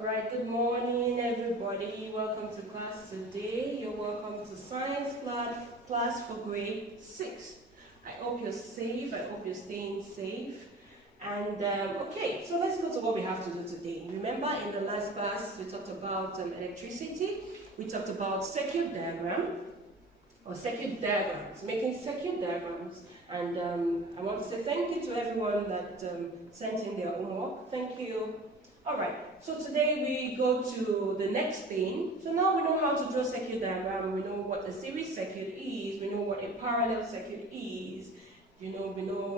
Alright, good morning everybody. Welcome to class today. You're welcome to science class for grade 6. I hope you're safe. I hope you're staying safe. And okay, so let's go to what we have to do today. Remember in the last class we talked about electricity. We talked about circuit diagram or circuit diagrams, making circuit diagrams. And I want to say thank you to everyone that sent in their homework. Thank you. Alright, so today we go to the next thing. So now we know how to draw circuit diagram, we know what a series circuit is, we know what a parallel circuit is, we know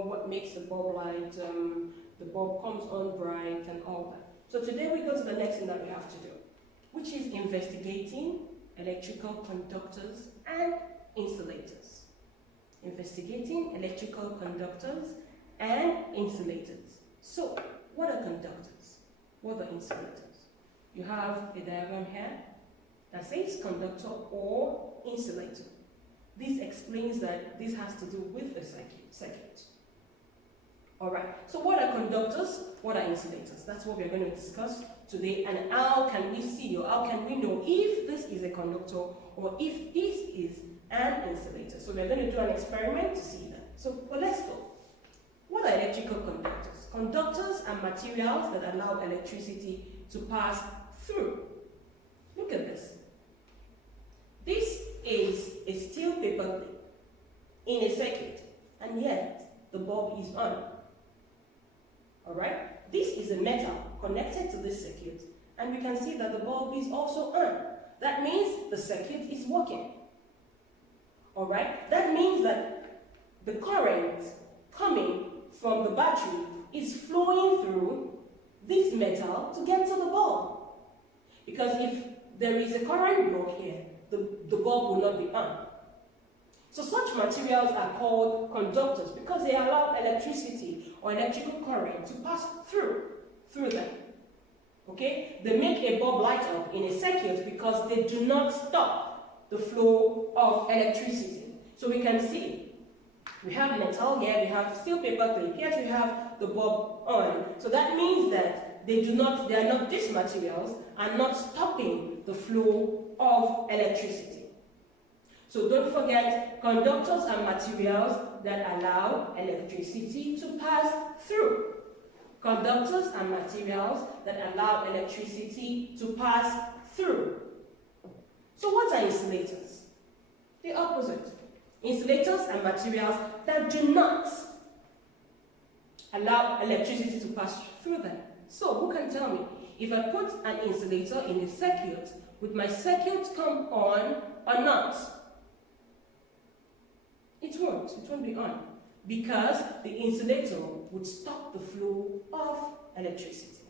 what makes the bulb light, the bulb comes on bright and all that. So today we go to the next thing that we have to do, which is investigating electrical conductors and insulators. Investigating electrical conductors and insulators. So, what are conductors? What are insulators? You have a diagram here that says conductor or insulator. This explains that this has to do with the circuit. Alright, so what are conductors? What are insulators? That's what we're going to discuss today, and how can we see or how can we know if this is a conductor or if this is an insulator. So we're going to do an experiment to see that. So well, let's go. What are electrical conductors? Conductors are materials that allow electricity to pass through. Look at this. This is a steel paper plate in a circuit, and yet the bulb is on. Alright? This is a metal connected to this circuit, and we can see that the bulb is also on. That means the circuit is working. Alright? That means that the current coming from the battery is flowing through this metal to get to the bulb. Because if there is a current block here, the bulb will not be on. So such materials are called conductors because they allow electricity or electrical current to pass through them. Okay? They make a bulb light up in a circuit because they do not stop the flow of electricity. So we can see we have metal here, we have steel paper plate, here we have the bulb on. So that means that these materials are not stopping the flow of electricity. So don't forget, conductors are materials that allow electricity to pass through. Conductors are materials that allow electricity to pass through. So what are insulators? The opposite. Insulators are materials that do not allow electricity to pass through them. So, who can tell me, if I put an insulator in a circuit, would my circuit come on or not? It won't be on, because the insulator would stop the flow of electricity.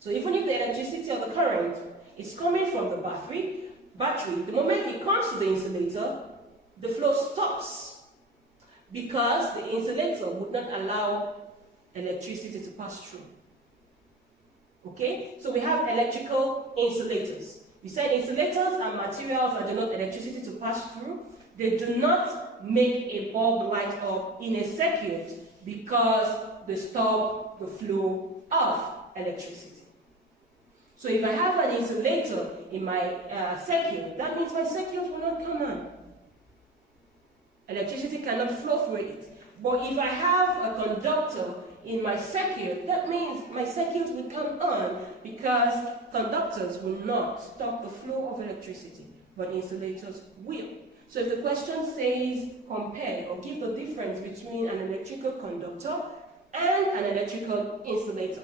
So even if the electricity or the current is coming from the battery, the moment it comes to the insulator, the flow stops because the insulator would not allow electricity to pass through. Okay? So we have electrical insulators. We said insulators are materials that do not allow electricity to pass through. They do not make a bulb light up in a circuit because they stop the flow of electricity. So if I have an insulator in my circuit, that means my circuit will not come on. Electricity cannot flow through it. But if I have a conductor in my circuit, that means my circuit will come on because conductors will not stop the flow of electricity, but insulators will. So if the question says compare or give the difference between an electrical conductor and an electrical insulator,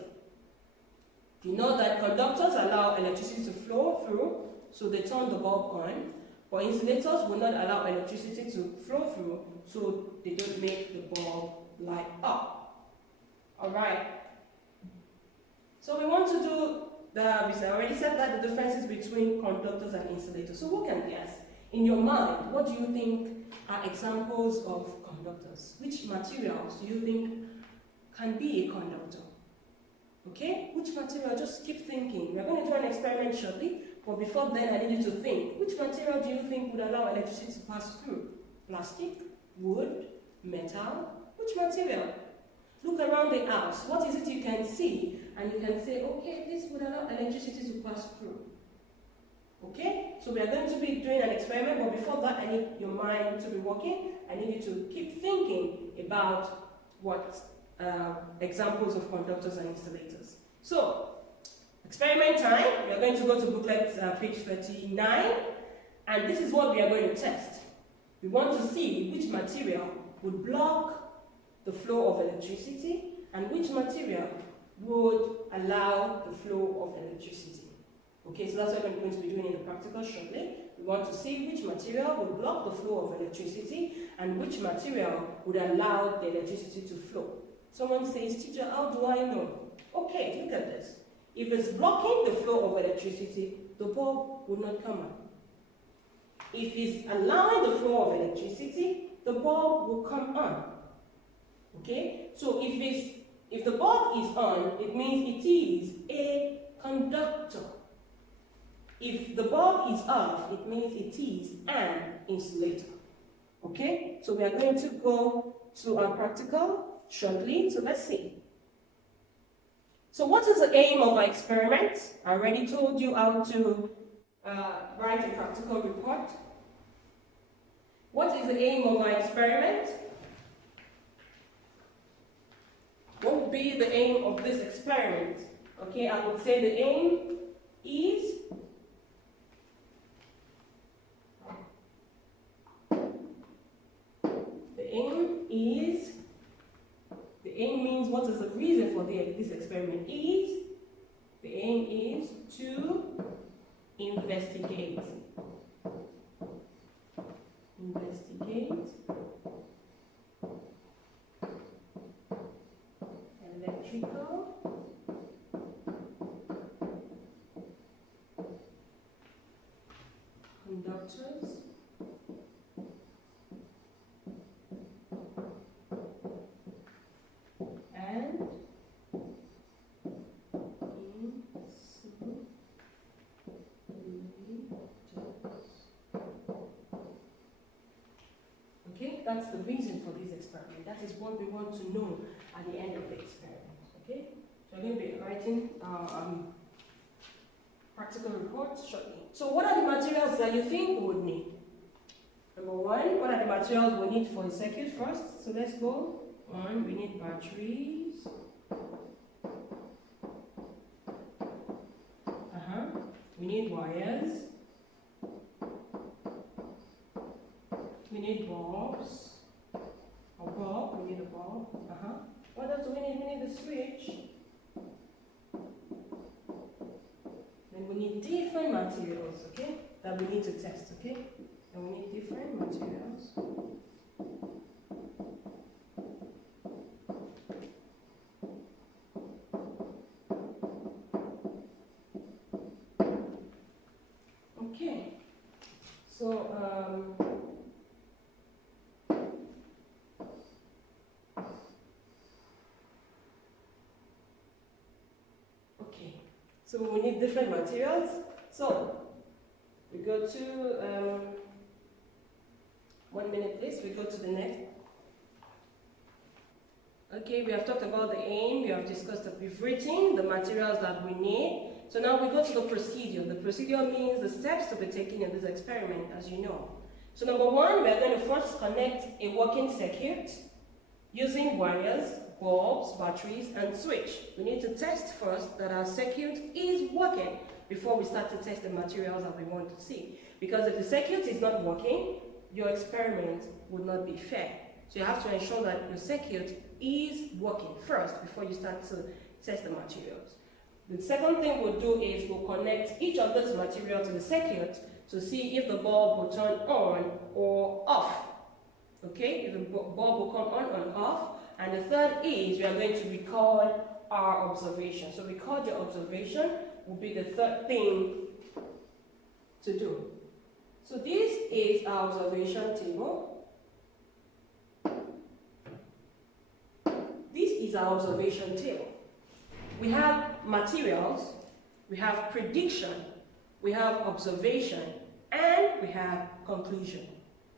you know that conductors allow electricity to flow through, so they turn the bulb on, but insulators will not allow electricity to flow through, so they don't make the bulb light up. Alright. So we want to do I already said that the differences between conductors and insulators. So who can guess? In your mind, what do you think are examples of conductors? Which materials do you think can be a conductor? Okay, which material? Just keep thinking. We're going to do an experiment shortly, but before then I need you to think. Which material do you think would allow electricity to pass through? Plastic, wood, metal? Which material? Look around the house. What is it you can see and you can say, okay, this would allow electricity to pass through. Okay, so we are going to be doing an experiment, but before that, I need your mind to be working. I need you to keep thinking about what examples of conductors and insulators. So, experiment time. We are going to go to booklet page 39, and this is what we are going to test. We want to see which material would block the flow of electricity and which material would allow the flow of electricity. Okay, so that's what we're going to be doing in the practical shortly. We want to see which material would block the flow of electricity and which material would allow the electricity to flow. Someone says, teacher, how do I know? Okay, look at this. If it's blocking the flow of electricity, the bulb would not come on. If it's allowing the flow of electricity, the bulb will come on. Okay, so if the bulb is on, it means it is a conductor. If the bulb is off, it means it is an insulator. Okay, so we are going to go to our practical shortly. So let's see. So what is the aim of our experiment? I already told you how to write a practical report. What is the aim of our experiment? What would be the aim of this experiment? Okay, I would say the aim is the aim means what is the reason for this experiment is, the aim is to investigate electrical conductors and okay, that's the reason for this experiment. That is what we want to know at the end of the experiment. Okay, so I'm going to be writing practical reports shortly. So what are the materials that you think we would need? Number one, what are the materials we need for the circuit first? So let's go. One, we need batteries. We need wires. We need bulbs. A bulb, we need a bulb. What else do we need? We need a switch. Then we need different materials, okay? That we need to test, okay? And we need different materials. Okay. So, so we need different materials. So we go to 1 minute please, we go to the next. Okay, we have talked about the aim, we have discussed that we've written the materials that we need. So now we go to the procedure. The procedure means the steps to be taken in this experiment, as you know. So number one, we are going to first connect a working circuit using wires, bulbs, batteries, and switch. We need to test first that our circuit is working before we start to test the materials that we want to see. Because if the circuit is not working, your experiment would not be fair. So you have to ensure that your circuit is working first before you start to test the materials. The second thing we'll do is we'll connect each of those materials to the circuit to see if the bulb will turn on or off. Okay, if the bulb will come on and off. And the third is we are going to record our observation. So record your observation will be the third thing to do. So this is our observation table. This is our observation table. We have materials, we have prediction, we have observation, and we have conclusion.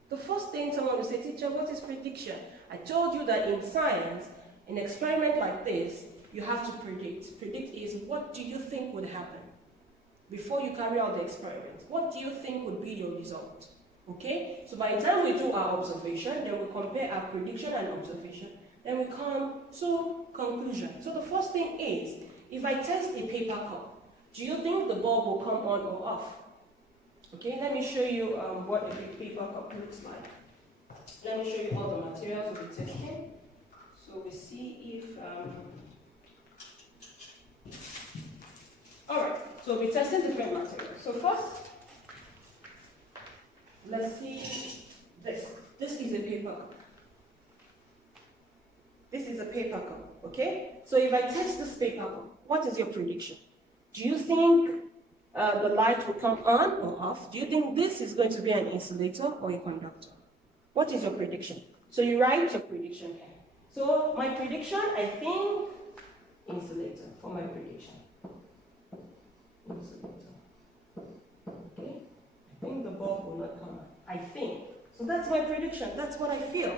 The first thing someone will say, teacher, what is prediction? I told you that in science, an experiment like this, you have to predict. Predict is, what do you think would happen before you carry out the experiment? What do you think would be your result? Okay, so by the time we do our observation, then we compare our prediction and observation, then we come to conclusion. So the first thing is, if I test a paper cup, do you think the bulb will come on or off? Okay, let me show you what a paper cup looks like. Let me show you all the materials we'll be testing. So we see if... Alright, so we're testing different materials. So first, let's see this. This is a paper cup. This is a paper cup, okay? So if I test this paper cup, what is your prediction? Do you think the light will come on or off? Do you think this is going to be an insulator or a conductor? What is your prediction? So you write your prediction here. So my prediction, I think insulator for my prediction. Insulator. Okay? I think the bulb will not come on. I think. So that's my prediction. That's what I feel.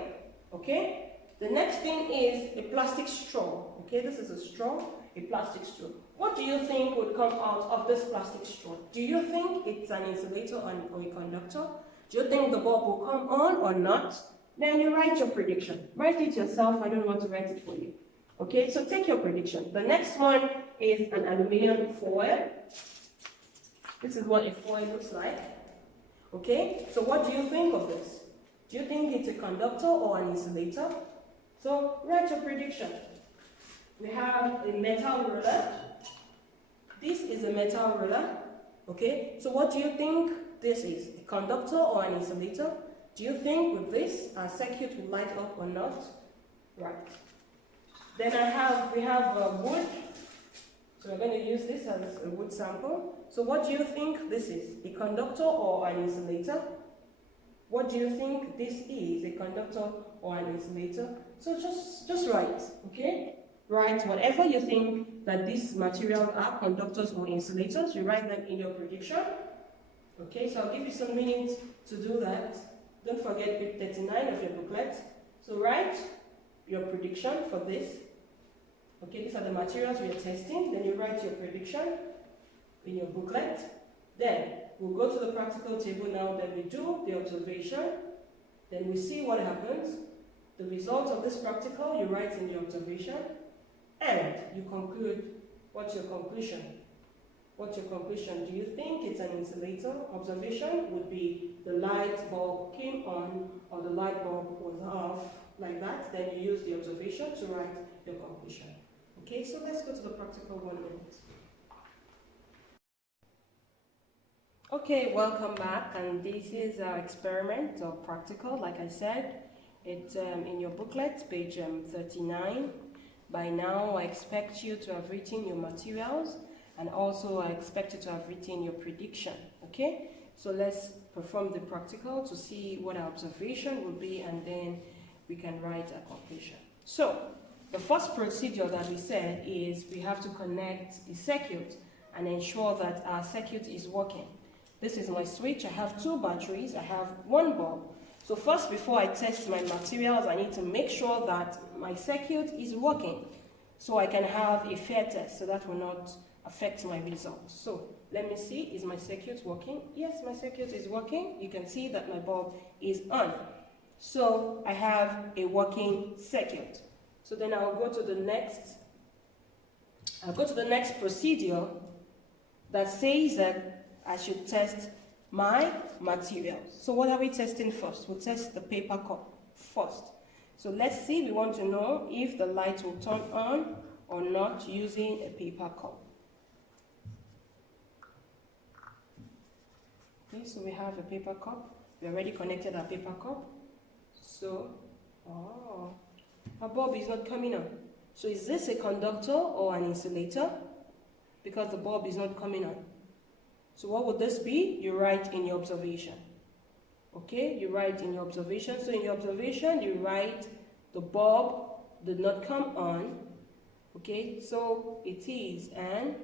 Okay? The next thing is a plastic straw. Okay, this is a straw, a plastic straw. What do you think would come out of this plastic straw? Do you think it's an insulator or a conductor? Do you think the bulb will come on or not? Then you write your prediction. Write it yourself. I don't want to write it for you. Okay, so take your prediction. The next one is an aluminum foil. This is what a foil looks like. Okay, so what do you think of this? Do you think it's a conductor or an insulator? So write your prediction. We have a metal ruler. This is a metal ruler. Okay, so what do you think this is? A conductor or an insulator? Do you think with this our circuit will light up or not? Right. Then we have wood. So we're going to use this as a wood sample. So what do you think this is? A conductor or an insulator? What do you think this is? A conductor or an insulator? So just write, okay? Write whatever you think that these materials are, conductors or insulators. You write them in your prediction. Okay, so I'll give you some minutes to do that. Don't forget page 39 of your booklet. So write your prediction for this. Okay, these are the materials we are testing. Then you write your prediction in your booklet. Then we'll go to the practical table now. Then we do the observation. Then we see what happens. The result of this practical, you write in the observation. And you conclude. What's your conclusion? What's your conclusion? Do you think it's an insulator? Observation would be the light bulb came on or the light bulb was off, like that. Then you use the observation to write your conclusion. Okay, so let's go to the practical 1 minute. Okay, welcome back, and this is our experiment or practical. Like I said, it's in your booklet, page 39. By now, I expect you to have written your materials, and also I expect you to have written your prediction. Okay, so let's perform the practical to see what our observation will be, and then we can write a conclusion. So the first procedure that we said is we have to connect the circuit and ensure that our circuit is working. This is my switch. I have 2 batteries. I have 1 bulb. So first, before I test my materials, I need to make sure that my circuit is working so I can have a fair test, so that will not affect my results. So let me see, is my circuit working? Yes, my circuit is working. You can see that my bulb is on. So I have a working circuit. So then I'll go to the next procedure that says that I should test my materials. So what are we testing first? We'll test the paper cup first. So let's see, we want to know if the light will turn on or not using a paper cup. Okay, so we have a paper cup. We already connected our paper cup. So, our bulb is not coming on. So is this a conductor or an insulator? Because the bulb is not coming on. So what would this be? You write in your observation. Okay, you write in your observation. So in your observation, you write the bulb did not come on. Okay, so it is an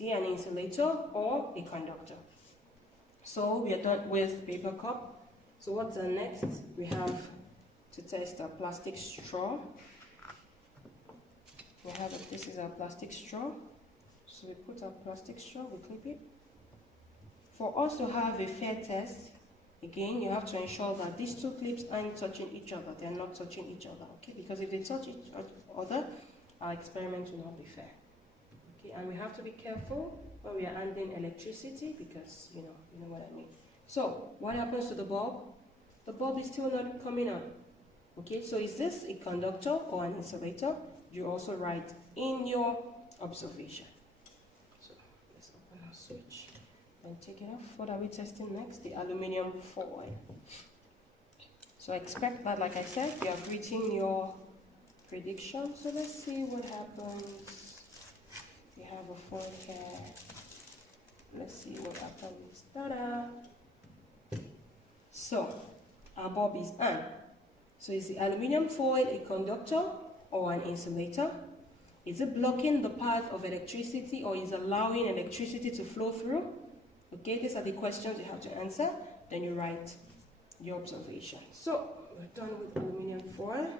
insulator or a conductor. So we are done with paper cup. So what's the next? We have to test a plastic straw. We have it. This is our plastic straw. So we put our plastic straw, we clip it. For us to have a fair test, again, you have to ensure that these two clips aren't touching each other. They are not touching each other, okay? Because if they touch each other, our experiment will not be fair. Okay, and we have to be careful when we are handling electricity because, you know what I mean. So, what happens to the bulb? The bulb is still not coming on. Okay, so is this a conductor or an insulator? You also write in your observation. So, let's open our switch and take it off. What are we testing next? The aluminum foil. So expect that, like I said, you have written your prediction. So let's see what happens. We have a foil here. Let's see what happens. Ta-da! So, our bulb is on. So is the aluminum foil a conductor or an insulator? Is it blocking the path of electricity or is allowing electricity to flow through? Okay, these are the questions you have to answer. Then you write your observation. So, we're done with aluminum foil.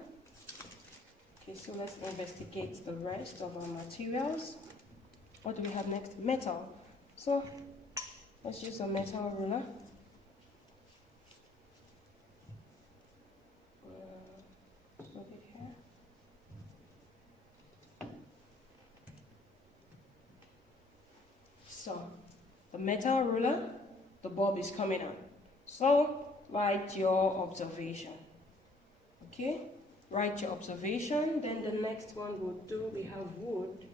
Okay, so let's investigate the rest of our materials. What do we have next? Metal. So, let's use a metal ruler. Put it here. So, the metal ruler, the bulb is coming on. So, write your observation. Okay? Write your observation. Then the next one we'll do, we have wood.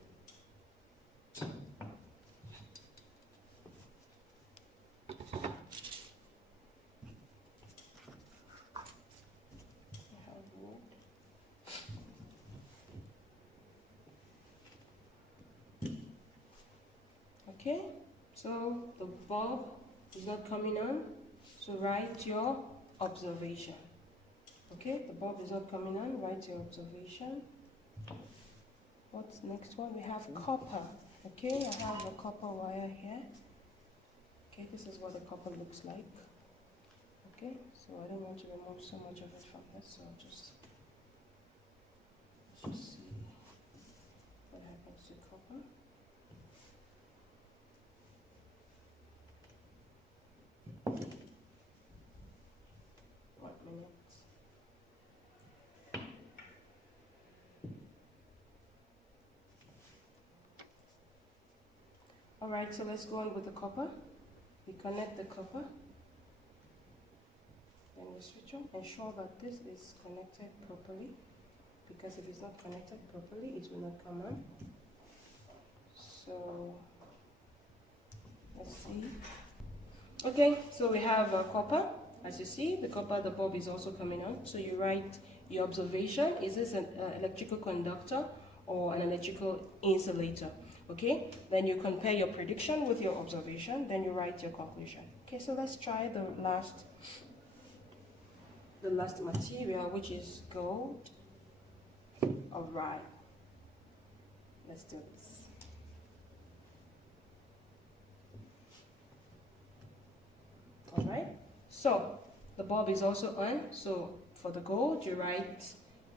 Okay, so the bulb is not coming on, so write your observation. Okay, the bulb is not coming on, write your observation. What's next one? We have copper. Okay, I have a copper wire here. Okay, this is what the copper looks like. Okay, so I don't want to remove so much of it from this, so I'll just see what happens to copper. 1 minute. Alright, so let's go on with the copper. We connect the copper. Then we switch on. Ensure that this is connected properly, because if it's not connected properly, it will not come on. So, let's see. Okay, so we have copper. As you see, the copper, the bulb is also coming on. So you write your observation. Is this an electrical conductor or an electrical insulator? Okay, then you compare your prediction with your observation. Then you write your conclusion. Okay, so let's try the last material, which is gold. All right, let's do this. All right, so the bulb is also on. So for the gold, you write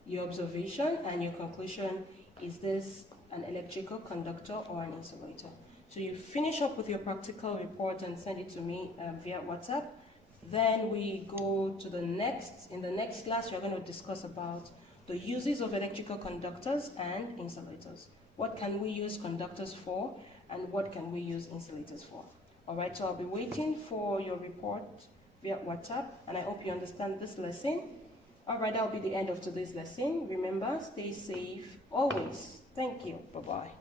your observation and your conclusion. Is this an electrical conductor or an insulator? So you finish up with your practical report and send it to me via WhatsApp. Then we go to the next. In the next class, we're going to discuss about the uses of electrical conductors and insulators. What can we use conductors for, and what can we use insulators for? All right, so I'll be waiting for your report via WhatsApp, and I hope you understand this lesson. All right, that'll be the end of today's lesson. Remember, stay safe always. Thank you. Bye-bye.